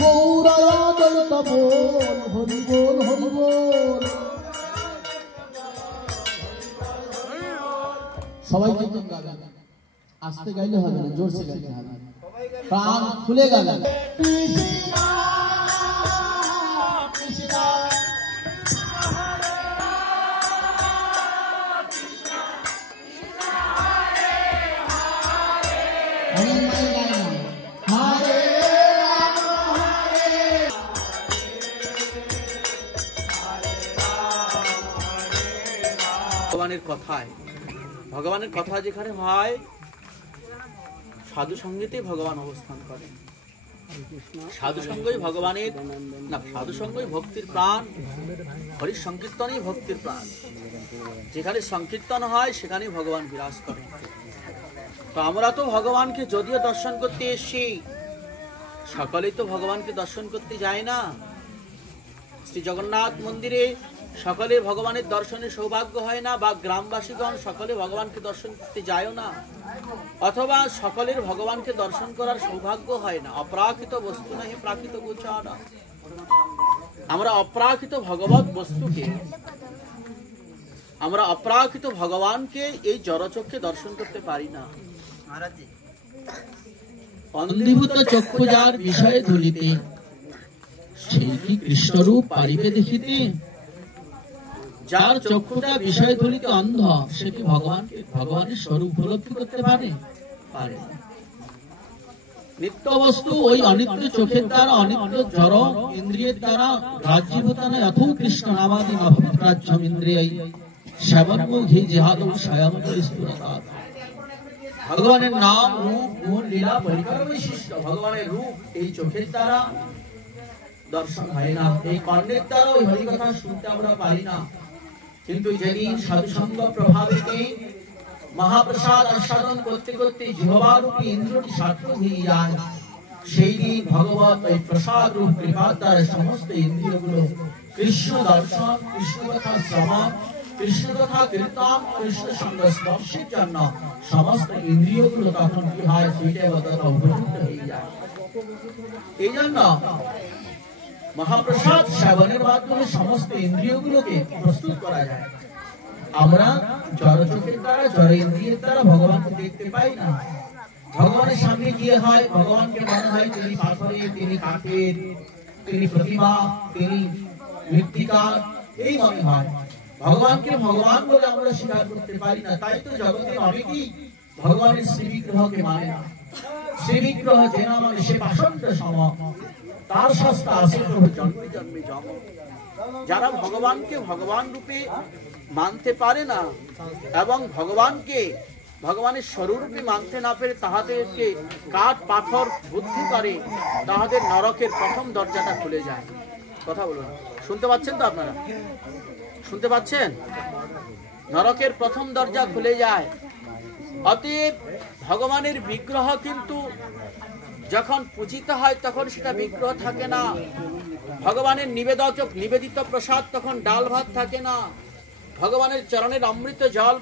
গৌরায়া দৈত বল হরি বল হরি বল। সবাই কিন্তু গাবেন, আস্তে গাইলে হবে না, জোরসে গাইতে হবে, প্রাণ খুলে গাবেন। ভগবানের কথা যেখানে হয় সাধু সঙ্গীতেই ভগবান অবস্থান করেন। সাধু সঙ্গই ভগবানের না, সাধু সঙ্গই ভক্তির প্রাণ, হরির সংকীর্তনই ভক্তির প্রাণ। যেখানে সংকীর্তন হয় সেখানেই ভগবান বিরাজ করেন। তো আমরা তো ভগবানকে যদিও দর্শন করতে এসেছি, সকলেই তো ভগবানকে দর্শন করতে যায় না। শ্রী জগন্নাথ মন্দিরে সকলে ভগবানের দর্শনের সৌভাগ্য হয় না, বা গ্রামবাসীগণ সকলে ভগবানকে দর্শন করতে যায়ও না, অথবা সকলের ভগবানকে দর্শন করার সৌভাগ্য হয় না। অপ্রাকৃত বস্তু নহে প্রাকৃত গোচর। আমরা অপ্রাকৃত ভগবত বস্তুকে, আমরা অপ্রাকৃত ভগবানকে এই জড়চক্ষে দর্শন করতে পারি না। অন্ধীভূত চক্ষু যার বিষয়ে ধুলিতে, সেই কি কৃষ্ণরূপ পারিবে দেখিতে। যার চক্ষুটা বিষয় ধুলিতে অন্ধ, সে কি ভগবানের স্বরূপ উপলব্ধি করতে পারে? পারে। নিত্য বস্তু ওই অনিত্য চোখের দ্বারা, অনিত্য জড় ইন্দ্রিয়ের দ্বারা রাজ্যীভূত নয়। অথ কৃষ্ণ নামাদি নভরাজ্যম ইন্দ্রিয়াই শ্যাবন্মুখী জিহাদৌ স্বয়ং স্ফুরতা। ভগবানের নাম, রূপ, গুণ, লীলা, পরিকর বৈশিষ্ট্য, ভগবানের রূপ এই চোখের দ্বারা দর্শন হয় না, এই কর্ণের দ্বারা ওই হরি কথা শুনতে আমরা পারি না। কিন্তু যেদিন সাধুসঙ্গ প্রভাবেতে মহাপ্রসাদ আস্বাদন করতে করতে জিহ্বারূপী ইন্দ্রটি সার্থক হয়ে যায়, সেই দিন ভগবত ওই প্রসাদ রূপ কৃপার দ্বারা সমস্ত ইন্দ্রিয়গুলো কৃষ্ণ দর্শন, কৃষ্ণ কথা শ্রবণ, কৃষ্ণ কথা কীর্তন, কৃষ্ণ সঙ্গ স্পর্শের জন্য সমস্ত ইন্দ্রিয়গুলো তখন কি হয়, সেইটা উপযুক্ত হয়ে যায়। এই জন্য মহাপ্রসাদ সেবনের মাধ্যমে সমস্ত ইন্দ্রিয়গুলোকে প্রস্তুত করা যায়। আমরা জড়চক্ষের দ্বারা, জড় ইন্দ্রিয়ের দ্বারা ভগবানকে দেখতে পাই না। ভগবানের সামনে গিয়ে হয় ভগবানকে মনে হয় তিনি পাথরের, তিনি কাঠের, তিনি প্রতিমা, তিনি মৃত্তিকার, এই মনে হয়। ভগবানকে ভগবান বলে আমরা স্বীকার করতে পারি না। তাই তো জগতের অনেকেই ভগবানের শ্রীবিগ্রহকে মানে না। শ্রীবিগ্রহ যে না মানে সে পাষণ্ড সম, তার সস্তা আছে প্রভু জন্মে জন্মে জম। যারা ভগবানকে ভগবান রূপে মানতে পারে না এবং ভগবানকে ভগবানের স্বরূপে মানতে না পেরে তাহাদেরকে কাঠ পাথর বুদ্ধি করে, তাহাদের নরকের প্রথম দরজাটা খুলে যায়। কথা বলুন, শুনতে পাচ্ছেন তো আপনারা? শুনতে পাচ্ছেন? নরকের প্রথম দরজা খুলে যায়। অতএব ভগবানের বিগ্রহ কিন্তু যখন পূজিত হয় তখন সেটা বিগ্রহ থাকে না। ভগবানের নিবেদিত প্রসাদ তখন ডাল ভাত থাকে না। ভগবানের চরণের অমৃত জল,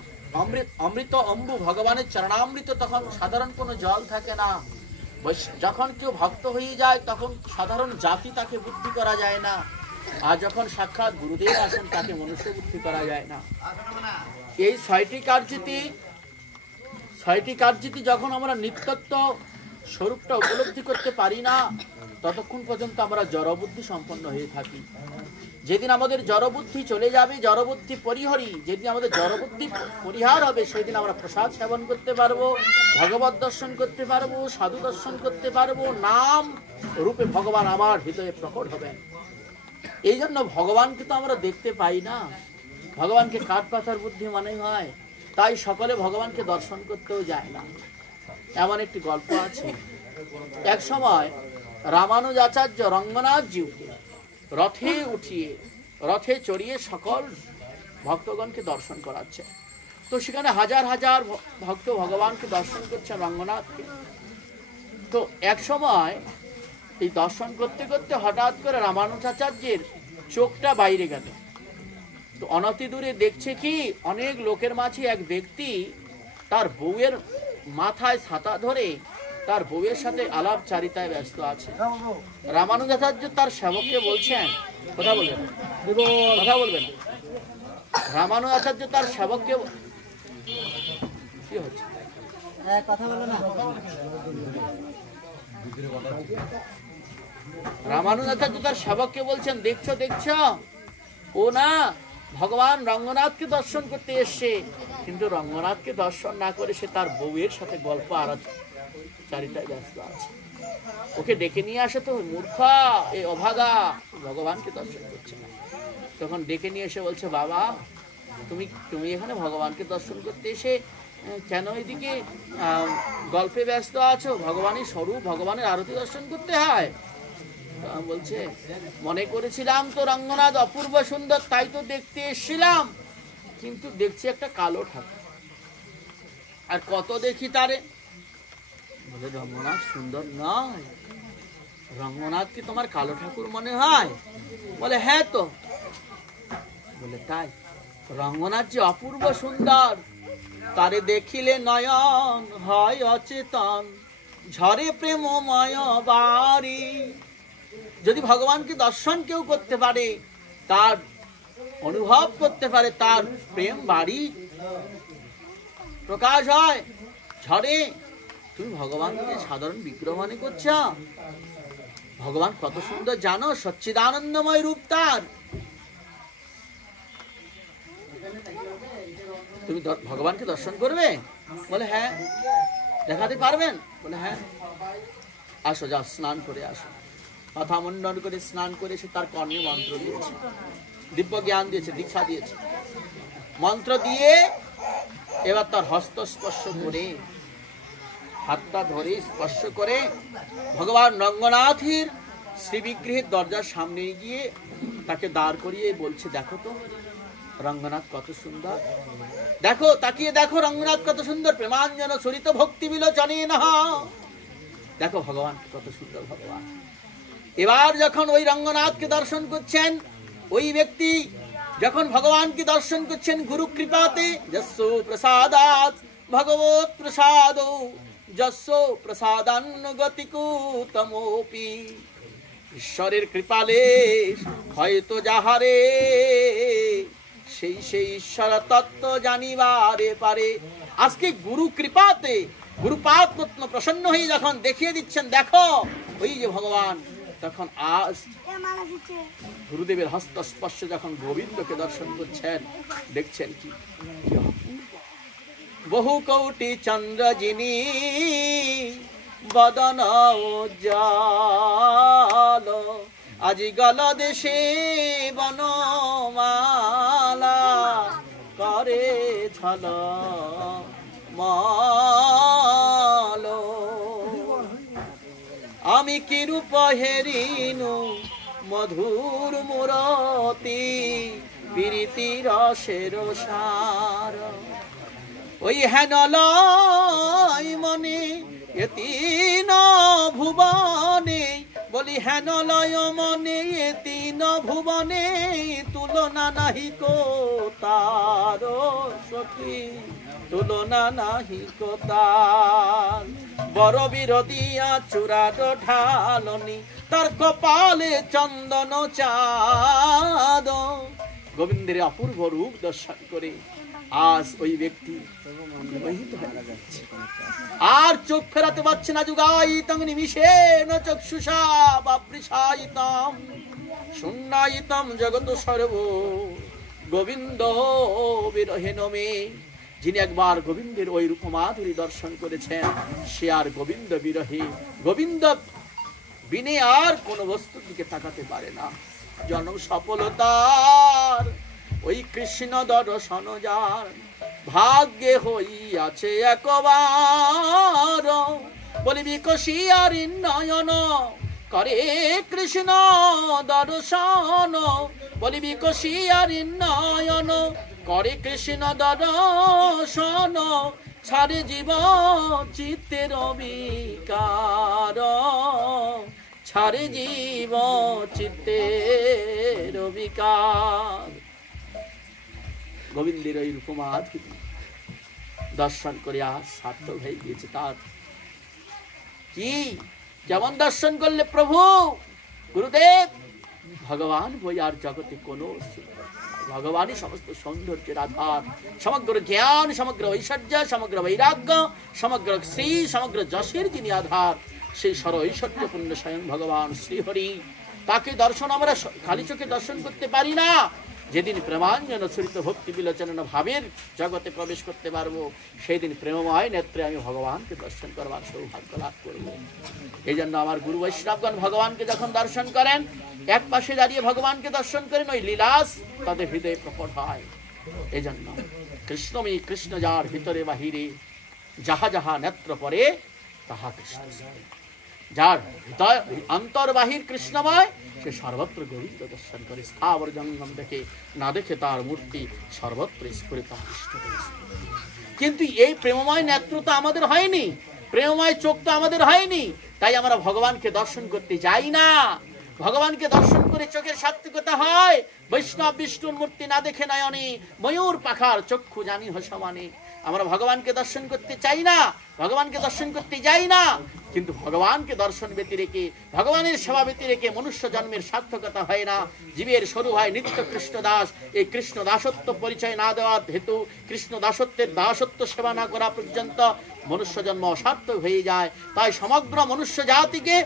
অমৃত অম্বু, ভগবানের চরণামৃত তখন সাধারণ কোনো জল থাকে না। যখন কেউ ভক্ত হয়ে যায় তখন সাধারণ জাতি তাকে বুদ্ধি করা যায় না, আর যখন সাক্ষাৎ গুরুদেব আসেন তাকে মনুষ্য বুদ্ধি করা যায় না। এই ছয়টি কার্যটি যখন আমরা নিত্যত্ব স্বরূপটা উপলব্ধি করতে পারি না, ততক্ষণ পর্যন্ত আমরা জড়বুদ্ধি সম্পন্ন হয়ে থাকি। যেদিন আমাদের জড়বুদ্ধি চলে যাবে, জড়বুদ্ধি যেদিন আমাদের জড়বুদ্ধি পরিহার হবে, সেদিন আমরা প্রসাদ সেবন করতে পারবো, ভগবত দর্শন করতে পারবো, সাধু দর্শন করতে পারবো, নাম রূপে ভগবান আমার হৃদয়ে প্রকট হবেন। এই জন্য ভগবানকে তো আমরা দেখতে পাই না, ভগবানকে কাঠ পাথর বুদ্ধি মনে হয়, তাই সকলে ভগবানকে দর্শন করতেও যায় না। এমন একটি গল্প আছে, এক সময় রামানুজাচার্য রঙ্গনাথজিকে রথে চড়িয়ে সকল ভক্তগণকে দর্শন করাচ্ছে। তো সেখানে হাজার হাজার ভক্ত ভগবানকে দর্শন করছে, রঙ্গনাথকে। তো এক সময় এই দর্শন করতে করতে হঠাৎ করে রামানুজাচার্যের চোখটা বাইরে গেল। তো অনতি দূরে দেখছে কি, অনেক লোকের মাঝে এক ব্যক্তি তার বউয়ের মাথায় ছাতা ধরে তার বউয়ের সাথে আলাপচারিতায় ব্যস্ত আছে। রামানুজাচার্য তার সেবককে বলছেন, কথা বলবেন, কথা বলবেন। রামানুজাচার্য তার সেবককে, কি হচ্ছে কথা বলো না। রামানুজাচার্য তার সেবককে বলছেন, দেখছো দেখছো, ও না ভগবান রঙ্গনাথকে দর্শন করতে এসছে, কিন্তু রঙ্গনাথকে দর্শন না করে সে তার বউয়ের সাথে গল্প আলাপচারিতায় ব্যস্ত আছে। ওকে ডেকে নিয়ে আসে তো, মূর্খা, এই অভাগা, ভগবানকে দর্শন করছে না। তখন ডেকে নিয়ে এসে বলছে, বাবা তুমি এখানে ভগবানকে দর্শন করতে এসে কেন এদিকে গল্পে ব্যস্ত আছো? ভগবানের স্বরূপ, ভগবানের আরতি দর্শন করতে হয়। বলছে, মনে করেছিলাম তো রঙ্গনাথ অপূর্ব সুন্দর, তাই তো দেখতে এসেছিলাম, কিন্তু দেখছি একটা কালো ঠাকুর। আর কত দেখি তারে। বলে, রঙ্গনাথ সুন্দর নয়? রঙ্গনাথ কি তোমার কালো ঠাকুর মনে হয়? বলে, হ্যাঁ তো। বলে, তাই? রঙ্গনাথ যে অপূর্ব সুন্দর, তারে দেখিলে নয়ন হয় অচেতন, ঝরে প্রেমময় বাড়ি। যদি ভগবানকে দর্শন কেউ করতে পারে, তার অনুভব করতে পারে, তার প্রেম বাড়ি প্রকাশ হয়, ঝরে। তুমি ভগবানকে সাধারণ বিগ্রহ মনে করছ? ভগবান কত সুন্দর জানো, সচ্চিদানন্দময় রূপ তার। তুমি ভগবানকে দর্শন করবে? বলে, হ্যাঁ। দেখাতে পারবেন? বলে, হ্যাঁ। আসো, যাও, স্নান করে আসো। মাথা মুন্ডন করে স্নান করে সে তার কর্ণে মন্ত্র দিয়েছে, দিব্য জ্ঞান দিয়েছে, দীক্ষা দিয়েছে। মন্ত্র দিয়ে এবার তার হস্ত স্পর্শ করে, হাতটা ধরে স্পর্শ করে ভগবান রঙ্গনাথের শ্রীবিগ্রহের দরজার সামনে গিয়ে তাকে দাঁড় করিয়ে বলছে, দেখো তো রঙ্গনাথ কত সুন্দর, দেখো, তাকিয়ে দেখো রঙ্গনাথ কত সুন্দর, প্রেমাঞ্জন সরিত ভক্তি বিলোচনে না। দেখো ভগবান কত সুন্দর ভগবান। এবার যখন ওই রঙ্গনাথকে দর্শন করছেন, ওই ব্যক্তি যখন ভগবানকে দর্শন করছেন গুরু কৃপাতে, যস্য প্রসাদাৎ ভগবত প্রসাদ, যস্য প্রসাদান্নগতিকুতমোপি। ঈশ্বরের কৃপালে হয়তো যাহারে সেই ঈশ্বর তত্ত্ব জানিবারে পারে। আজকে গুরু কৃপাতে, গুরুপাদ প্রসন্ন হয়ে যখন দেখিয়ে দিচ্ছেন, দেখো ওই যে ভগবান, তখন আজ গুরুদেবের হস্তস্পর্শ যখন গোবিন্দকে দর্শন করছেন, দেখছেন কি বহু কোটি চন্দ্র যিনি বদন উজ্জ্বল, আজি গল দেশে বনমালা করে ঝল মল। আমি কি রূপ হেরিনু মধুর মূরতি, প্রীতি রসের সার। ওই হেন লয় মনে এতিন ভুবনে, বলি হেন লয় মনে এতিন ভুবনে, তুলনা নাহি কো তার সখী, তুলনা নাহি কো তার। বড় বিরোধিয়া চূড়ার ঢালনি, তার কপালে চন্দন চাঁদ। গোবিন্দের অপূর্ব রূপ দর্শন করে আজ ওই ব্যক্তি আর চোখ ফেরাতে পারছে না। যুগায়িতং নিমিষেন চক্ষুষা বাবৃশায়িতম শূন্যায়িতম জগৎ সর্ব গোবিন্দ বিরহেন মে। যিনি একবার গোবিন্দের ওই রূপমাধুরী দর্শন করেছেন, সে আর গোবিন্দ বিরহে, গোবিন্দ বিনে আর কোন বস্তুর দিকে তাকাতে পারে না। জন্ম সফলতার ওই কৃষ্ণ দর্শন যার ভাগ্যে হইয়াছে একবার, বলিবি কশিয়ার নয়ন করে কৃষ্ণ দর্শন, বলিবি কশিয়ার নয়ন করে কৃষ্ণ দর্শন। ছাড়ে জীব চিত্তের বিকার, ছাড়ে জীব চিত্তের বিকার। গোবিন্দের ওই রূপমাধুরী দর্শন করে আজ সার্থক হয়ে গিয়েছে তার কি কেমন দর্শন করলে প্রভু? গুরুদেব, ভগবান বই আর জগতে কোনো ভগবানই সমস্ত সৌন্দর্যের আধার, সমগ্র জ্ঞান, সমগ্র ঐশ্বর্য, সমগ্র বৈরাগ্য, সমগ্র শ্রী, সমগ্র যশের যিনি আধার, সেই সর ঐশ্বর্যপূর্ণ স্বয়ং ভগবান শ্রীহরি। তাকে দর্শন আমরা খালি চোখে দর্শন করতে পারি না। যেদিন প্রেমাঞ্জন ছুরিত ভক্তি বিলোচন ভাবের জগতে প্রবেশ করতে পারবো, সেই দিন প্রেমময় নেত্রে আমি ভগবানকে দর্শন করবার সৌভাগ্য লাভ করব। এই জন্য আমার গুরু বৈষ্ণবগণ ভগবানকে যখন দর্শন করেন, এক পাশে দাঁড়িয়ে ভগবানকে দর্শন করেন, ওই লীলাস তাদের হৃদয়ে প্রকট হয়। এই জন্য কৃষ্ণময়ী, কৃষ্ণ যার ভিতরে বাহিরে, যাহা যাহা নেত্র পরে তাহা কৃষ্ণ। যার হৃদয় অন্তর্বাহির কৃষ্ণময়, সে সর্বত্র গোবিন্দ দর্শন করে। স্থাবর জঙ্গম দেখে না দেখে তার মূর্তি সর্বত্র স্ফুরিত ইষ্ট করে। কিন্তু এই প্রেমময় নেত্র তো আমাদের হয়নি, প্রেমময় চোখ তো আমাদের হয়নি, তাই আমরা ভগবানকে দর্শন করতে যাই না। ভগবানকে দর্শন করে চোখের সাত্বিকতা হয়। বৈষ্ণব বিষ্ণুর মূর্তি না দেখে নয়নে, ময়ূর পাখার চক্ষু জানি হসমানে। আমরা ভগবানকে দর্শন করতে চাই না, ভগবানকে দর্শন করতে যাই না। কিন্তু ভগবানকে দর্শন ব্যতি রেখে, ভগবানের সেবা ব্যতি রেখে মনুষ্য জন্মের সার্থকতা হয় না। জীবের স্বরূপ হয় নিত্য কৃষ্ণ দাস। এই কৃষ্ণ দাসত্ব পরিচয় না দেওয়ার হেতু, কৃষ্ণ দাসত্বের দাসত্ব সেবা না করা পর্যন্ত মনুষ্য জন্ম অসার্থক হয়ে যায়। তাই সমগ্র মনুষ্য জাতিকে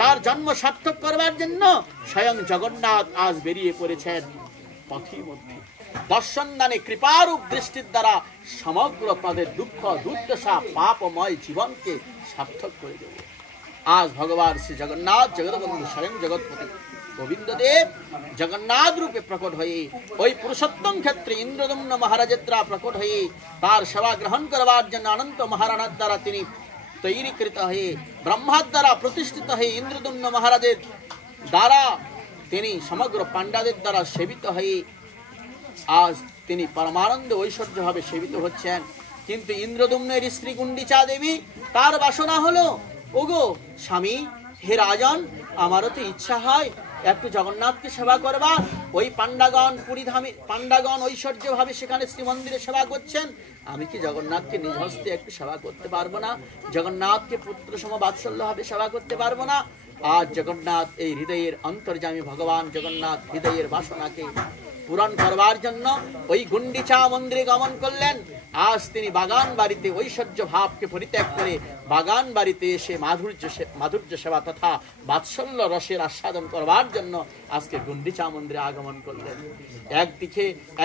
তার জন্ম সার্থক করবার জন্য স্বয়ং জগন্নাথ আজ বেরিয়ে পড়েছেন পথের মধ্যে। দর্শন দানে কৃপারূপ দৃষ্টির দ্বারা সমগ্র তাদের দুঃখ দুর্দশা পাপময় জীবনকে সার্থক করে দেবে। আজ ভগবান শ্রী জগন্নাথ জগৎবন্ধু স্বয়ং জগৎপতি গোবিন্দদেব জগন্নাথ রূপে প্রকট হয়ে ওই পুরুষোত্তম ক্ষেত্রে ইন্দ্রদম্ন মহারাজের দ্বারা প্রকট হয়ে তার সেবা গ্রহণ করবার জন্য অনন্ত মহারানার দ্বারা তিনি তৈরিকৃত হয়ে, ব্রহ্মার দ্বারা প্রতিষ্ঠিত হয়ে, ইন্দ্রদম্ন মহারাজের দ্বারা তিনি সমগ্র পাণ্ডাদের দ্বারা সেবিত হয়ে আজ তিনি পরমানন্দ ঐশ্বর্য ভাবে সেবিত হচ্ছেন। কিন্তু ইন্দ্রদম্নের স্ত্রী গুণ্ডিচা দেবী, তার বাসনা হলো, ওগো স্বামী, হে রাজন, আমারও তো ইচ্ছা হয় একটু জগন্নাথকে সেবা করবার। ওই পাণ্ডাগণ পুরীধামে, পাণ্ডাগণ ঐশ্বর্য ভাবে সেখানে শ্রীমন্দিরে সেবা করছেন, আমি কি জগন্নাথকে নিজ হস্তে একটু সেবা করতে পারবো না? জগন্নাথকে পুত্র সম বাৎসল্য ভাবে সেবা করতে পারবো না? আজ জগন্নাথ এই হৃদয়ের অন্তর্যামী ভগবান জগন্নাথ হৃদয়ের বাসনাকে পূরণ করবার জন্য ওই গুণ্ডিচা মন্দিরে গমন করলেন। আজ তিনি বাগান বাড়িতে ঐশ্বর্য ভাবকে পরিত্যাগ করে বাগান বাড়িতে এসে মাধুর্য সেবা তথা বাৎসল্য রসের আস্বাদন করবার জন্য আজকে গুণ্ডিচা মন্দিরে আগমন করলেন।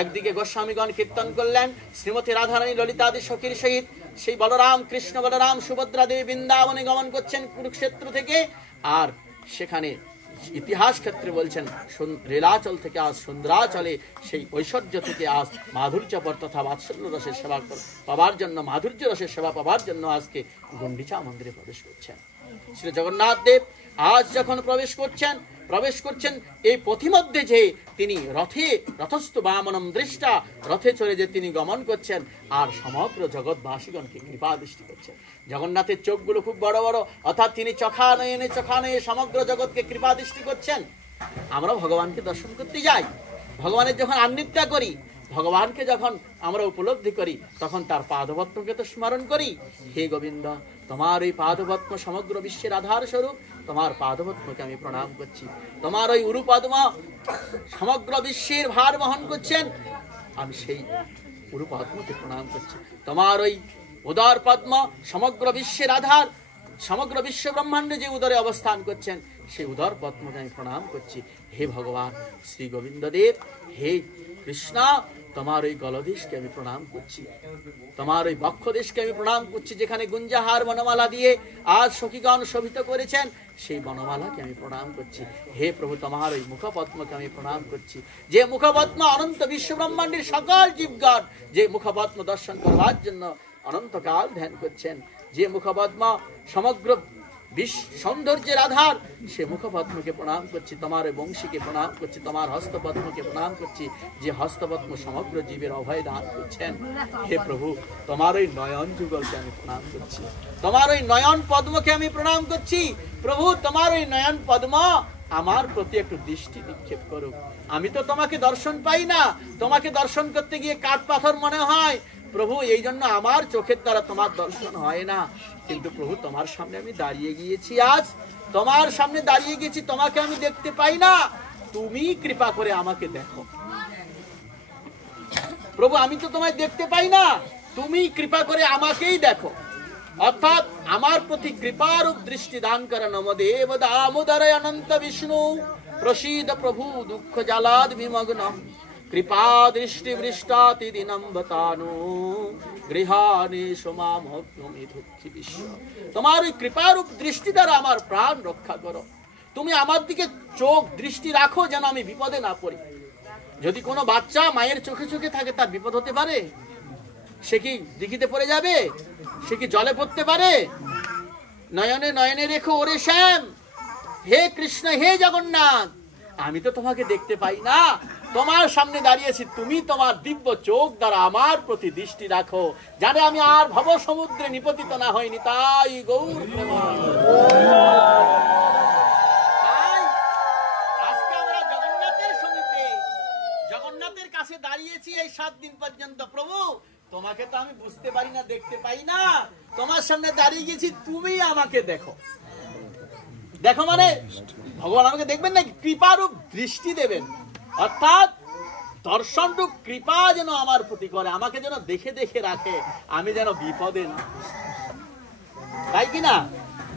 একদিকে গোস্বামীগণ কীর্তন করলেন, শ্রীমতী রাধারানী ললিতাদি সখীর সহিত সেই বলরাম, কৃষ্ণ বলরাম, সুভদ্রা দেবী বৃন্দাবনে গমন করছেন কুরুক্ষেত্র থেকে। আর সেখানে ইতিহাস ক্ষেত্রে বলছেন লীলাচল থেকে আজ সুন্দরাচলে সেই ঐশ্বর্য থেকে আজ মাধুর্যপর তথা বাৎসল্য রসের সেবা পাবার জন্য, মাধুর্য রসের সেবা পাবার জন্য আজকে গুণ্ডিচা মন্দিরে প্রবেশ করছেন। শ্রী জগন্নাথ দেব আজ যখন প্রবেশ করছেন এই পথিমধ্যে যে তিনি রথস্থ বামনম দৃষ্টা, রথে চড়ে যে তিনি গমন করছেন আর সমগ্র জগৎবাসীগণকে কৃপা দৃষ্টি করছেন। জগন্নাথের চোখগুলো খুব বড় বড়, অর্থাৎ তিনি চোখা নয়ে সমগ্র জগৎকে কৃপা দৃষ্টি করছেন। আমরা ভগবানকে দর্শন করতে যাই, ভগবানের যখন আন্নিত্যা করি, ভগবানকে যখন আমরা উপলব্ধি করি, তখন তার পাদপদ্মকে তো স্মরণ করি। হে গোবিন্দ, তোমার ওই পাদপদ্ম সমগ্র বিশ্বের আধার স্বরূপ, তোমার পাদপদ্মকে আমি প্রণাম করছি। তোমার ওই উরুপদ্ম সমগ্র বিশ্বের ভার বহন করছেন, আমি সেই উরুপদ্মকে প্রণাম করছি। তোমার ওই উদর পদ্ম সমগ্র বিশ্বের আধার, সমগ্র বিশ্ব ব্রহ্মাণ্ডে যে উদরে অবস্থান করছেন, সেই উদর পদ্মকে আমি প্রণাম করছি। হে ভগবান শ্রী গোবিন্দদেব, হে কৃষ্ণ, তোমার ওই গলদেশকে আমি প্রণাম করছি, তোমার ওই বক্ষদেশকে আমি প্রণাম করছি, যেখানে গুঞ্জাহার বনমালা দিয়ে আজ সখীগণ শোভিত করেছেন, সেই বনমালাকে আমি প্রণাম করছি। হে প্রভু, তোমার ওই মুখপদ্মকে আমি প্রণাম করছি, যে মুখপদ্ম অনন্ত বিশ্ব ব্রহ্মাণ্ডের সকল জীবগণ যে মুখপদ্ম দর্শন করবার জন্য অনন্তকাল ধ্যান করছেন, যে মুখপদ্ম সমগ্র সৌন্দর্যের আধার, সে মুখপদ্মকে প্রণাম করছি। তোমার বংশীকে প্রণাম করছি, তোমার হস্তপদ্মকে প্রণাম করছি, যে হস্তপদ্ম সমগ্র জীবের অভয় দান করছেন। হে প্রভু, তোমার ওই নয়ন যুগলকে আমি প্রণাম করছি, তোমার ওই নয়ন পদ্মকে আমি প্রণাম করছি। প্রভু, তোমার ওই নয়ন পদ্ম আমার প্রতি একটু দৃষ্টি নিক্ষেপ করুক। আমি তো তোমাকে দর্শন পাই না, তোমাকে দর্শন করতে গিয়ে কাঠ পাথর মনে হয়, প্রভু এই জন্য আমার চোখের দ্বারা তোমার দর্শন হয় না, কিন্তু প্রভু তোমার সামনে আমি দাঁড়িয়ে গিয়েছি, আজ তোমার সামনে দাঁড়িয়ে গেছি, তোমাকে আমি দেখতে পাই না, তুমি কৃপা করে আমাকে দেখো। প্রভু আমি তো তোমায় দেখতে পাই না, তুমি কৃপা করে আমাকেই দেখো। অর্থাৎ আমার প্রতি কৃপারূপ দৃষ্টি দান কর। নমদেব দামোদর অনন্ত বিষ্ণু প্রসীদ প্রভু দুঃখ জালাদ বিমগ্নম কৃপা দৃষ্টি বৃষ্টাতি দিনম বতানো গৃহানে সমামগ্নমি দুঃখী বিশ্ব। তোমার ওই কৃপারূপ দৃষ্টি দ্বারা আমার প্রাণ রক্ষা করো। তুমি আমার দিকে চোখ দৃষ্টি রাখো যেন আমি বিপদে না পড়ি। যদি কোনো বাচ্চা মায়ের চোখে চোখে থাকে তার বিপদ হতে পারে? সে কি দিঘিতে পড়ে যাবে? সে কি জলে পড়তে পারে? নয়নে নয়নে রেখো ওরে শ্যাম, হে কৃষ্ণ হে জগন্নাথ, আমি তো তোমাকে দেখতে পাই না, তোমার সামনে দাঁড়িয়েছি, তুমি তোমার দিব্য চোখ দ্বারা আমার প্রতি দৃষ্টি রাখো, জানে আমি আর ভব সমুদ্রে নিপতিত না হইনি। তাই গৌর আজকে আমরা জগন্নাথের সমিতি, জগন্নাথের কাছে দাঁড়িয়েছি এই 7 দিন পর্যন্ত। প্রভু তোমাকে তো আমি বুঝতে পারি না, দেখতে পাই না, তোমার সামনে দাঁড়িয়ে গেছি, তুমি আমাকে দেখো। দেখো মানে ভগবান আমাকে দেখবেন না, কৃপারূপ দৃষ্টি দেবেন, অর্থাৎ দর্শনরূপ কৃপা যেন আমার প্রতি করে, আমাকে যেন দেখে দেখে রাখে, আমি যেন বিপদে না, তাই কিনা?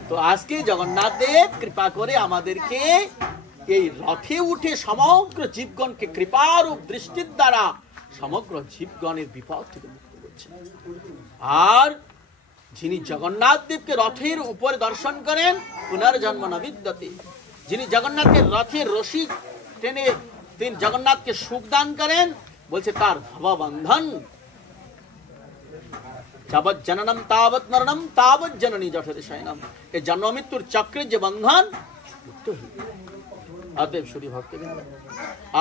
তো আজকে জগন্নাথ দেব কৃপা করে আমাদেরকে এই রথে উঠে সমগ্র জীবগণকে কৃপারূপ দৃষ্টির দ্বারা সমগ্র জীবগণের বিপদ থেকে মুক্ত করছেন। আর যিনি জগন্নাথ দেবকে রথের উপরে দর্শন করেন পুনর্জন্ম ন বিদ্যতে, যিনি জগন্নাথের রথের রশি টেনে তিনি জগন্নাথকে সুখ দান করেন, বলছে তার ভববন্ধন যাবৎ জননম তাবৎ মরণম তাবৎ জননী জঠরে শয়নম, এই জন্ম মৃত্যুর চক্রের যে বন্ধন মুক্ত হয়ে। অতএব শুধু ভক্তবৃন্দ,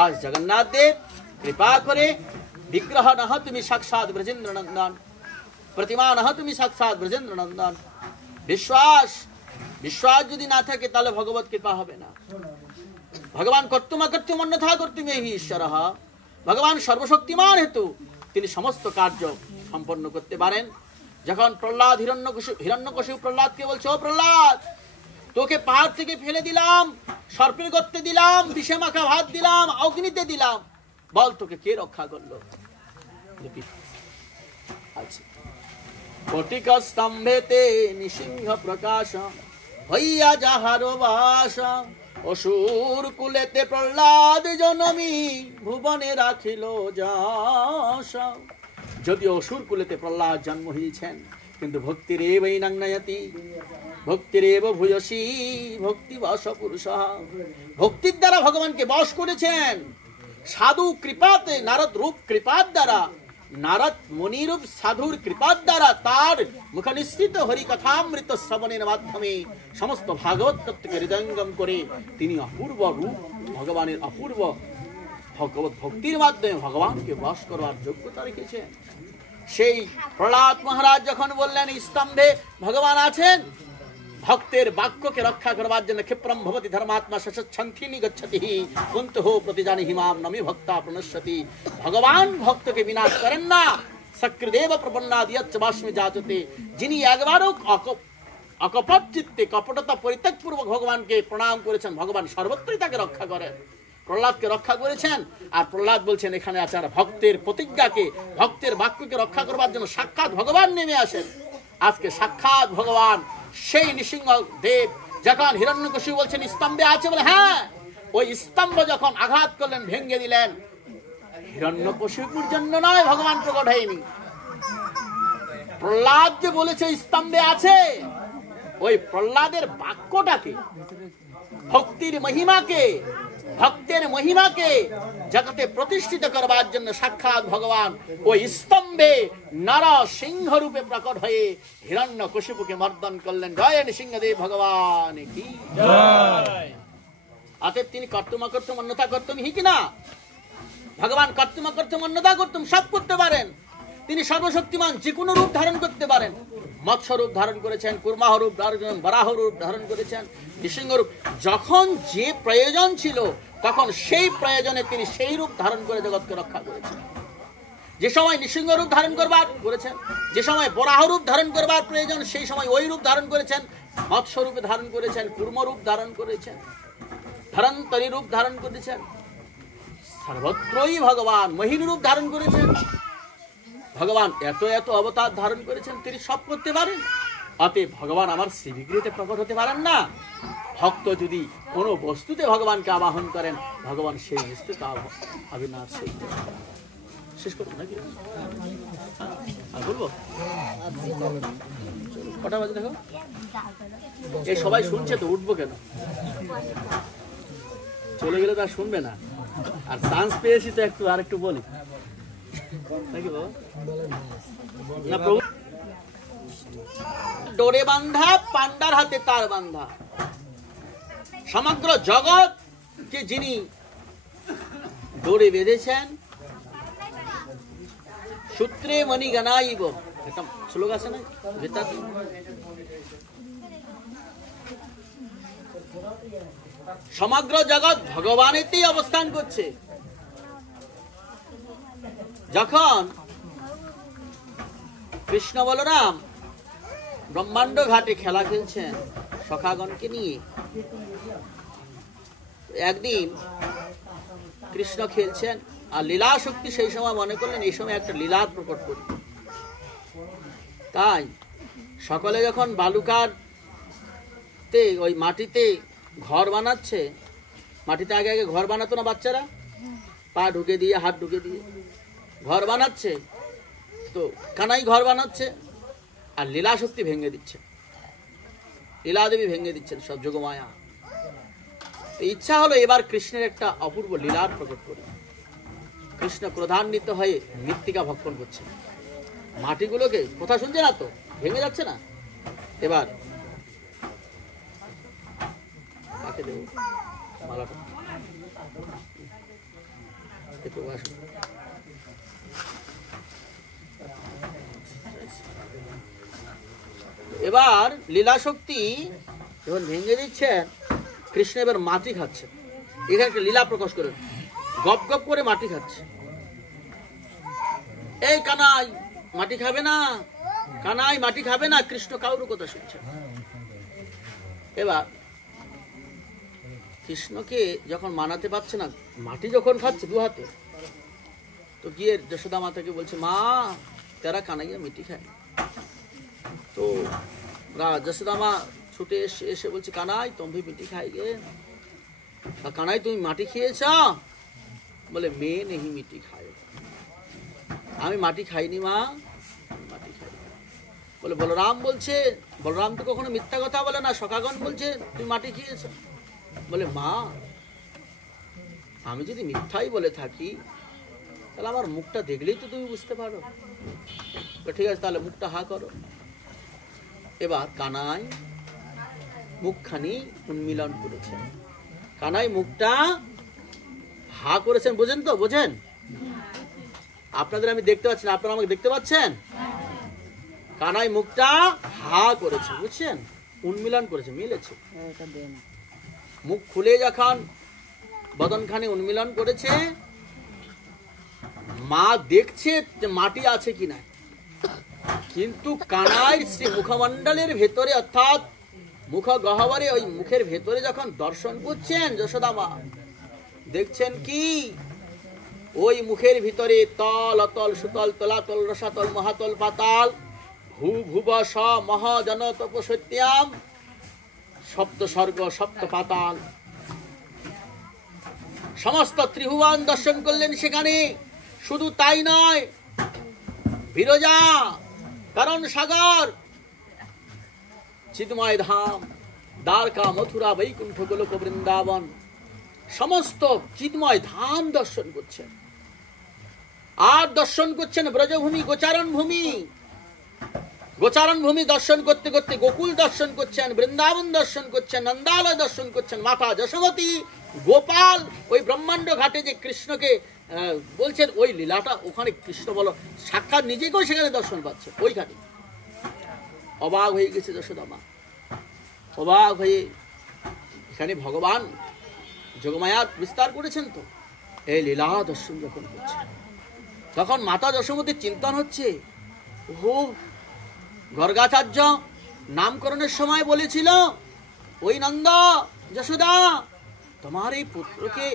আজ জগন্নাথ দেব কৃপা করে বিগ্রহ নহ তুমি সাক্ষাৎ ব্রজেন্দ্র নন্দন, প্রতিমা নহ তুমি সাক্ষাৎ ব্রজেন্দ্র নন্দন। বিশ্বাস যদি না থাকে তাহলে ভগবত কৃপা হবে না। ভগবান কর্তুম অকর্তুম অন্যথা কর্তুম এই ঈশ্বর। ভগবান সর্বশক্তিমান হেতু তিনি সমস্ত কার্য সম্পন্ন করতে পারেন। যখন প্রহ্লাদ হিরণ্যকশিপু প্রহ্লাদকে বলছে, ও প্রহ্লাদ তোকে পাহাড় থেকে ফেলে দিলাম, সর্পের গর্তে দিলাম, বিষে মাখা ভাত দিলাম, অগ্নিতে দিলাম, বল তোকে কে রক্ষা করলো? কোটিক স্তম্ভেতে নিসিংহ প্রকাশ হইয়া যাহার বাস, অসুর কুলেতে প্রহ্লাদ জনমী ভুবনে রাখিল যশ। যদি অসুর কুলেতে প্রহ্লাদ জন্ম হয়েছেন, কিন্তু ভক্তিরেব নয়তি ভক্তিরেব ভূয়সী ভক্তি বশ পুরুষ, ভক্তির দ্বারা ভগবানকে বশ করেছেন। সাধু কৃপাতে নারদ রূপ কৃপার দ্বারা, নারদ মুনিরূপ সাধুর কৃপার দ্বারা তার মুখনিসৃত হরিকথামৃত শ্রবণের মাধ্যমে সমস্ত ভাগবত তত্ত্বকে হৃদয়ঙ্গম করে তিনি অপূর্ব রূপ ভগবানের অপূর্ব ভগবত ভক্তির মাধ্যমে ভগবানকে বশ করবার যোগ্যতা রেখেছেন। সেই প্রহ্লাদ মহারাজ যখন বললেন স্তম্ভে ভগবান আছেন, ভক্তের বাক্যকে রক্ষা করবার জন্য ক্ষিপ্রম ভবতি ধর্মাত্মা শশচ্ছন্থিনি গচ্ছতি কুন্তহ প্রতিজানি হিমাম নমি ভক্তা প্রণশ্যতি। ভগবান ভক্তকে বিনাশ করেন না। সক্রদেব প্রপন্নাদিয়চ্চ বাষ্মে যাচতে, যিনি একবারও অকপট চিত্তে কপটতা পরিত্যাগপূর্বক ভগবানকে প্রণাম করেছেন, ভগবান সর্বত্রই তাকে রক্ষা করেন। প্রহ্লাদকে রক্ষা করেছেন। আর প্রহ্লাদ বলছেন এখানে আছে আর ভক্তের প্রতিজ্ঞাকে, ভক্তের বাক্যকে রক্ষা করবার জন্য সাক্ষাৎ ভগবান নেমে আসেন। আজকে সাক্ষাৎ ভগবান সেই নৃসিংহ দেব যখন হিরণ্যকশিপু বলছেন স্তম্ভে আছে, বলে হ্যাঁ, ওই স্তম্ভ যখন আঘাত করলেন, ভেঙে দিলেন, হিরণ্যকশিপুর জন্য নয়, ভগবান প্রকট হয়নি। প্রহ্লাদ যে বলেছে স্তম্ভে আছে, ওই প্রহ্লাদের বাক্যটাকে, ভক্তির মহিমাকে, ভক্তের মহিমাকে জগতে প্রতিষ্ঠিত করবার জন্য সাক্ষাৎ ভগবান ওই স্তম্ভে নর সিংহ রূপে প্রকট হয়ে হিরণ্যকশিপুকে মর্দন করলেন। জয় নৃসিংহদেব ভগবান কি জয়। অতএব তিনি কর্তুম অকর্তুম অন্যথা কর্তুম হি কিনা? ভগবান কর্তুম অকর্তুম অন্যথা কর্তুম সব করতে পারেন। তিনি সর্বশক্তিমান, যে কোনো রূপ ধারণ করতে পারেন। মৎস্য রূপ ধারণ করেছেন, কুর্মাহ রূপ ধারণ করেছেন, বরাহ রূপ ধারণ করেছেন, নৃসিংহ রূপ। যখন যে প্রয়োজন ছিল তখন সেই প্রয়োজনে তিনি সেই রূপ ধারণ করে জগৎকে রক্ষা করেছেন। যে সময় নৃসিংহ রূপ ধারণ করবার করেছেন, যে সময় বরাহ রূপ ধারণ করবার প্রয়োজন সেই সময় ওই রূপ ধারণ করেছেন, মৎস্য রূপে ধারণ করেছেন, কুর্ম রূপ ধারণ করেছেন, ধরন্তরী রূপ ধারণ করেছেন, সর্বত্রই ভগবান মহিন রূপ ধারণ করেছেন। ভগবান এত এত অবতার ধারণ করেছেন, তিনি সব করতে পারেন। অতএব ভগবান আমার শ্রীবিগ্রহে প্রকট হতে পারেন না? ভক্ত যদি কোনো বস্তুতে ভগবানকে আবাহন করেন, ভগবান সেই বস্তুতে হবে না। সেই শেষ করবো নাকি? আর বলবো কটা বাজে দেখো? এই সবাই শুনছে তো, উঠবো কেন? চলে গেলে তো আর শুনবে না। আর চান্স পেয়েছি তো একটু আর একটু বলি নাকি বাবা? না প্রভু ডোরে বান্ধা, পান্ডার হাতে তার বান্ধা। সমগ্র জগৎকে যিনি ডোরে বেঁধেছেন, সূত্রে মণি গানাইব, একটা শ্লোক আছে না ভেতর? সমগ্র জগৎ ভগবানেতেই অবস্থান করছে। যখন কৃষ্ণ বলরাম ব্রহ্মাণ্ড ঘাটে খেলা খেলছেন সখাগণকে নিয়ে, একদিন কৃষ্ণ খেলছেন আর লীলা শক্তি সেই সময় মনে করলেন এই সময় একটা লীলা প্রকট করি। তাই সকলে যখন বালুকাতে ওই মাটিতে ঘর বানাচ্ছে, মাটিতে আগে আগে ঘর বানাতো না বাচ্চারা, পা ঢুকে দিয়ে হাত ঢুকে দিয়ে ঘর বানাচ্ছে, তো কানাই ঘর বানাচ্ছে আর লীলা শক্তি ভেঙে দিচ্ছে, লীলা দেবী ভেঙে দিচ্ছেন সব যোগমায়া। তো ইচ্ছা হলো এবার কৃষ্ণের একটা অপূর্ব লীলার প্রকট করে। কৃষ্ণ ক্রোধান্বিত হয়ে মৃত্তিকা ভক্ষণ করছে, মাটিগুলোকে, কথা শুনছে না তো, ভেঙে যাচ্ছে না। এবার কাকে দেব মালাটা? এবার লীলা শক্তি যখন ভেঙে দিচ্ছেন, কৃষ্ণ এবার মাটি খাচ্ছে। এখানে একটা লীলা প্রকাশ করে গপ গপ করে মাটি খাচ্ছে। এই কানাই মাটি খাবে না, কানাই মাটি খাবে না। কৃষ্ণ কারোর কথা শুনছে। এবার কৃষ্ণকে যখন মানাতে পারছে না, মাটি যখন খাচ্ছে দু হাতে, তো গিয়ে যশোদা মাতাকে বলছে, মা তেরা কানাইয়া মিটি খায়। তো যশোদা মা ছুটে এসে বলছে, কানাই তুমি মিটি খাই গে? কানাই তুমি মাটি খেয়েছ? বলে মেয়ে নেই মিটি খায়। আমি মাটি খাইনি মা, মাটি খাই। বলে বলরাম বলছে, বলরাম তো কখনো মিথ্যা কথা বলে না, সখাগণ বলছে তুমি মাটি খেয়েছ। বলে মা আমি যদি মিথ্যাই বলে থাকি তাহলে আমার মুখটা দেখলেই তো তুমি বুঝতে পারো। ঠিক আছে তাহলে মুখটা হা করো। এবার কানাই মুখখানি উন্মিলন করেছেন, কানাই মুখটা হা করেছেন। বোঝেন তো? বোঝেন? আপনাদের আমি দেখতে পাচ্ছি না, আপনারা আমাকে দেখতে পাচ্ছেন? কানাই মুখটা হা করেছে, বুঝছেন? উন্মিলন করেছে, মিলেছে। মুখ খুলে যখন বদনখানি উন্মিলন করেছে, মা দেখছে মাটি আছে কিনা, কিন্তু কানাই শ্রী মুখমণ্ডলের ভেতরে অর্থাৎ মুখ গহ্বরে, ওই মুখের ভেতরে যখন দর্শন করছেন যশোদা মা, দেখছেন কি ওই মুখের ভিতরে তল অতল সুতল তলাতল রসাতল মহাতল পাতাল ভূ ভুব স মহ জন তপ সত্যাম সপ্ত স্বর্গ সপ্ত পাতাল সমস্ত ত্রিভুবন দর্শন করলেন সেখানে। শুধু তাই নয়, বিরজা, করণ সাগর, চিন্ময় ধাম, দ্বারকা, মথুরা, বৈকুণ্ঠ, গোলক, বৃন্দাবন, সমস্ত চিন্ময় ধাম দর্শন করছেন। আর দর্শন করছেন ব্রজভূমি, গোচারণ ভূমি। গোচারণ ভূমি দর্শন করতে করতে গোকুল দর্শন করছেন, বৃন্দাবন দর্শন করছেন, নন্দালয় দর্শন করছেন, মাতা যশোমতী, গোপাল, ওই ব্রহ্মাণ্ড ঘাটে যে কৃষ্ণকে বলছেন, ওই লীলাটা ওখানে কৃষ্ণ বলো সাক্ষাৎ নিজেকেও সেখানে দর্শন পাচ্ছে ওই ঘাটে। অবাক হয়ে গেছে যশোদা মা, অবাক হয়ে এখানে ভগবান যোগমায়া বিস্তার করেছেন, তো এই লীলা দর্শন যখন করছে তখন মাতা যশোমতীর চিন্তন হচ্ছে, ও গর্গাচার্য নামকরণের সময় বলেছিল, ওই নন্দ যশোদা তোমার এই পুত্রকে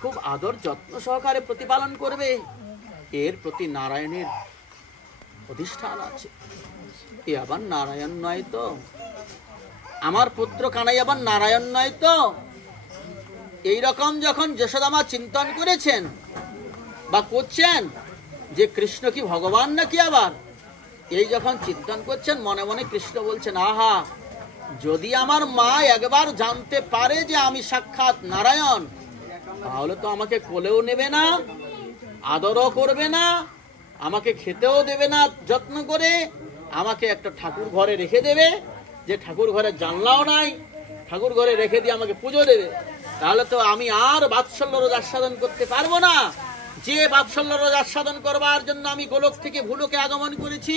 খুব আদর যত্ন সহকারে প্রতিপালন করবে, এর প্রতি নারায়ণের অধিষ্ঠান আছে। এ আবার নারায়ণ নয় তো? আমার পুত্র কানাই আবার নারায়ণ নয় তো? এইরকম যখন যশোদামা চিন্তন করেছেন বা করছেন যে কৃষ্ণ কি ভগবান নাকি, আবার এই যখন চিন্তন করছেন মনে মনে কৃষ্ণ বলছেন, আহা, যদি আমার মা একবার জানতে পারে যে আমি সাক্ষাৎ নারায়ণ, তাহলে তো আমাকে কোলেও নেবে না, আদরও করবে না, আমাকে খেতেও দেবে না যত্ন করে, আমাকে একটা ঠাকুর ঘরে রেখে দেবে, যে ঠাকুর ঘরে জানলাও নাই, ঠাকুর ঘরে রেখে দিয়ে আমাকে পুজো দেবে। তাহলে তো আমি আর বাৎসল্য রোজ আস্বাদন করতে পারবো না। যে বাৎসল্য রোজ আস্বাদন করবার জন্য আমি গোলক থেকে ভুলোকে আগমন করেছি,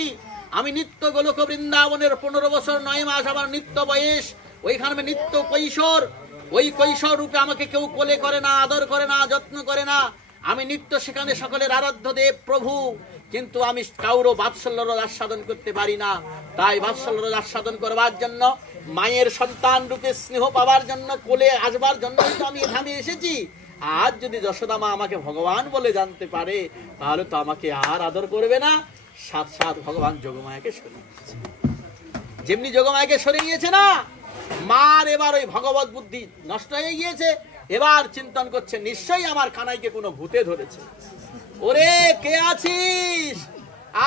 আমি নিত্য গোলক বৃন্দাবনের 15 বছর 9 মাস আমার নিত্য বয়স, ওইখানে নিত্য কৈশোর, ওই কৈশোর রূপে আমাকে কেউ কোলে করে না, আদর করে না, যত্ন করে না। আমি নিত্য সেখানে সকলের আরাধ্য দেব প্রভু, কিন্তু আমি কাউরও বাৎসল্য রস আস্বাদন করতে পারি না। তাই বাৎসল্য রস আস্বাদন করবার জন্য, মায়ের সন্তান রূপে স্নেহ পাবার জন্য, কোলে আসবার জন্যই তো আমি এখানে এসেছি। আজ যদি যশোদা মা আমাকে ভগবান বলে জানতে পারে, তাহলে তো আমাকে আর আদর করবে না। সাথ সাথ ভগবান যোগমায়াকে সরিয়েছে। যেমনি যোগমায়াকে সরিয়েছে না, মার এবার ওই ভগবত বুদ্ধি নষ্ট হয়ে গিয়েছে। এবার চিন্তন করছে, নিশ্চয়ই আমার কানাইকে কোনো ভূতে ধরেছে। ওরে কে আছিস,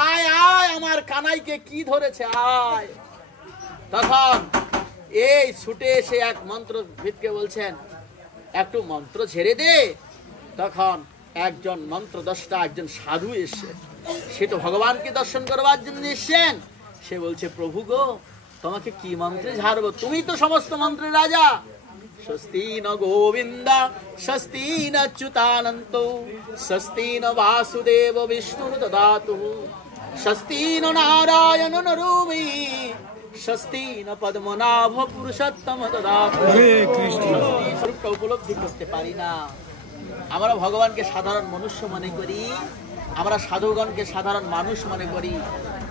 আয় আয়, আমার কানাইকে কি ধরেছে, আয়। তখন এই ছুটে এসে এক মন্ত্র ভিদকে বলছেন, একটু মন্ত্র ঝেড়ে দে। তখন একজন মন্ত্রদ্রষ্টা, একজন সাধু এসে, সে তো ভগবানকে দর্শন করবার জন্য এসছেন। সে বলছে, প্রভু গো, তোমাকে কি মন্ত্রে ঝাড়বো? তুমি তো সমস্ত মন্ত্রের রাজা। স্বস্তি ন গোবিন্দ স্বস্তি ন চ্যুতানন্ত স্বস্তি ন বাসুদেব বিষ্ণুর দদাতু স্বস্তি ন নারায়ণ নরুমি স্বস্তি ন পদ্মনাভ পুরুষোত্তম দদাতু। স্বরূপটা উপলব্ধি করতে পারি না। আমরা ভগবানকে সাধারণ মনুষ্য মনে করি, আমরা সাধুগণকে সাধারণ মানুষ মনে করি,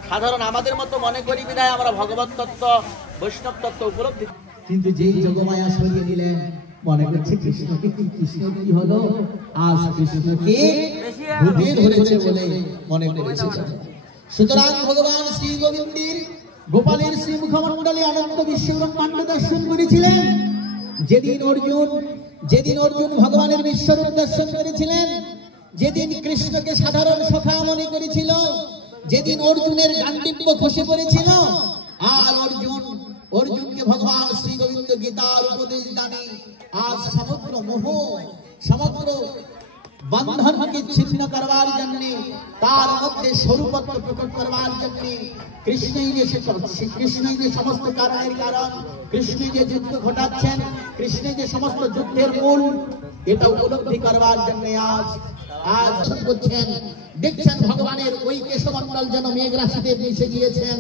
সাধারণ আমাদের মতো মনে করি বিধায় আমরা ভগবত তত্ত্ব, বৈষ্ণব তত্ত্ব উপলব্ধি। কিন্তু যেই যোগমায়া সরিয়ে দিলেন, মনে করছে কৃষ্ণকে কি, কৃষ্ণ কি হলো, আজ কৃষ্ণকে ভূতে ধরেছে বলে মনে করেছে। সুতরাং ভগবান শ্রী গোবিন্দের গোপালের শ্রী মুখমণ্ডলে অনন্ত বিশ্ব ব্রহ্মাণ্ড দর্শন করেছিলেন। যেদিন অর্জুন ভগবানের বিশ্বরূপ দর্শন করেছিলেন, যেদিন কৃষ্ণকে সাধারণ সখা মনে করেছিল, যেদিন অর্জুনের গান্ডীব্য খসে পড়েছিল, আর অর্জুনকে ভগবান শ্রী গোবিন্দ গীতার উপদেশ দানে আজ সমগ্র মোহ, সমগ্র বন্ধনকে ছিন্ন করবার জন্য, তার মধ্যে স্বরূপত্ব প্রকট করবার জন্য কৃষ্ণই যে সমস্ত কারণের কারণ, কৃষ্ণই যে যুদ্ধ ঘটাচ্ছেন, কৃষ্ণই যে সমস্ত যুদ্ধের মূল, এটা উপলব্ধি করবার জন্য আজ করছেন। দেখছেন ভগবানের ওই কেশমণ্ডল যেন মেঘ রাশিতে মিশে গিয়েছেন,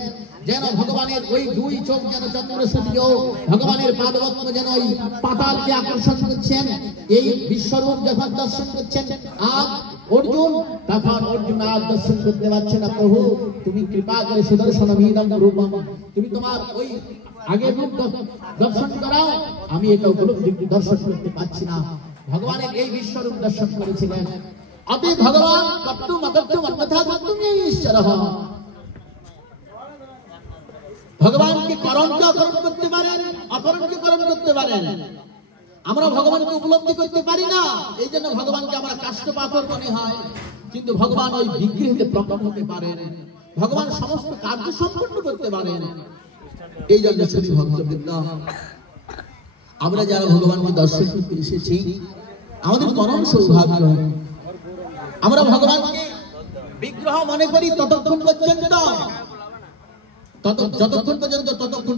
যেন ভগবানের ওই দুই চোখ যেন চন্দ্র সূর্য, ভগবানের পাদপদ্ম যেন ওই পাতালকে আকর্ষণ করছেন। এই বিশ্বরূপ যখন দর্শন করছেন আজ অর্জুন, তখন অর্জুন আর দর্শন করতে পারছে না। প্রভু তুমি কৃপা করে সুদর্শন রূপম, তুমি তোমার ওই আগের রূপ দর্শন করাও, আমি এটা উপলব্ধি দর্শন করতে পারছি না। ভগবানের এই বিশ্বরূপ দর্শন করেছিলেন। অতএব ভগবান কর্তুম অকর্তুম অন্যথা কর্তুম ঈশ্বরঃ, ভগবানকে করণকে অকরণ করতে পারেন, অকরণকে করণ করতে পারেন। আমরা ভগবানকে উপলব্ধি করতে পারি না, এই জন্য ভগবানকে আমরা কাষ্ঠ পাথর মনে হয়, কিন্তু ভগবান ওই বিগ্রহে প্রকট হতে পারেন, ভগবান সমস্ত কার্য সম্পন্ন করতে পারেন। এই জন্য শ্রী ভক্তবৃন্দ, আমরা যারা ভগবানকে দর্শন করতে এসেছি, আমাদের পরম সৌভাগ্য, আমরা ভগবানকে বিগ্রহ মনে করি ততক্ষণ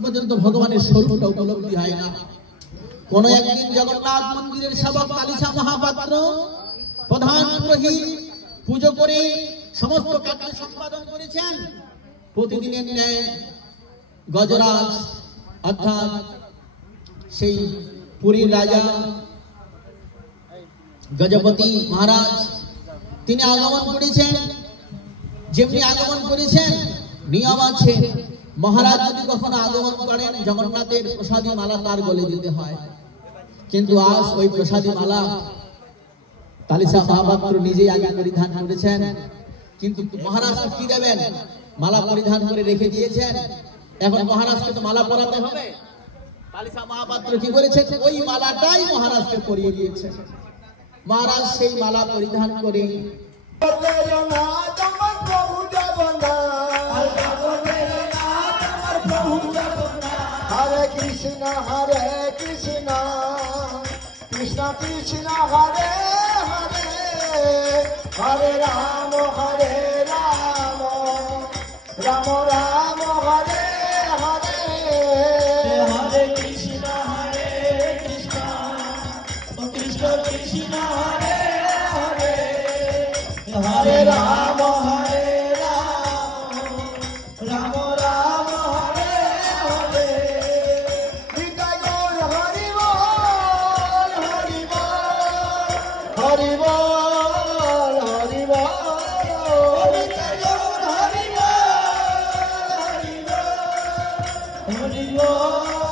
পর্যন্ত ভগবানের স্বরূপটা উপলব্ধি হয় না। কোন একদিন জগন্নাথ মন্দিরের সেবক কালিসা মহাপাত্র প্রধান পুরোহিত পুজো করে সমস্ত কার্য সম্পাদন করেছেন। প্রতিদিনের ন্যায় গজরাজ অর্থাৎ সেই পুরীর রাজা গজপতি মহারাজ তিনি আগমন করেছেন। যেমনি আগমন করেছেন, নিয়ম আছে মহারাজ যদি কখনো আগমন করেন জগন্নাথের প্রসাদী মালা তার গলে দিতে হয়। কিন্তু আজ ওই প্রসাদী মালা তালিসা মহাপাত্র নিজেই আগে পরিধান করেছেন, কিন্তু মহারাজ কি দেবেন? মালা পরিধান করে রেখে দিয়েছেন। এখন মহারাজকে তো মালা পরাতে হবে। তালিসা মহাপাত্র কি করেছেন? ওই মালাটাই মহারাজকে পরিয়ে দিয়েছেন। মহারাজ সেই মালা পরিধান করে হরে কৃষ্ণ কৃষ্ণ কৃষ্ণ হরে হরে, হরে রাম রাম রাম হরে হরে, হরে কৃষ্ণ কৃষ্ণ কৃষ্ণ কৃষ্ণ হরে হরে, হরে রাম রাম রাম হরে হরে। নিতাই গৌর হরি বল হরি বল হরি বল হরি বল, নিতাই গৌর হরি বল হরি বল হরি বল।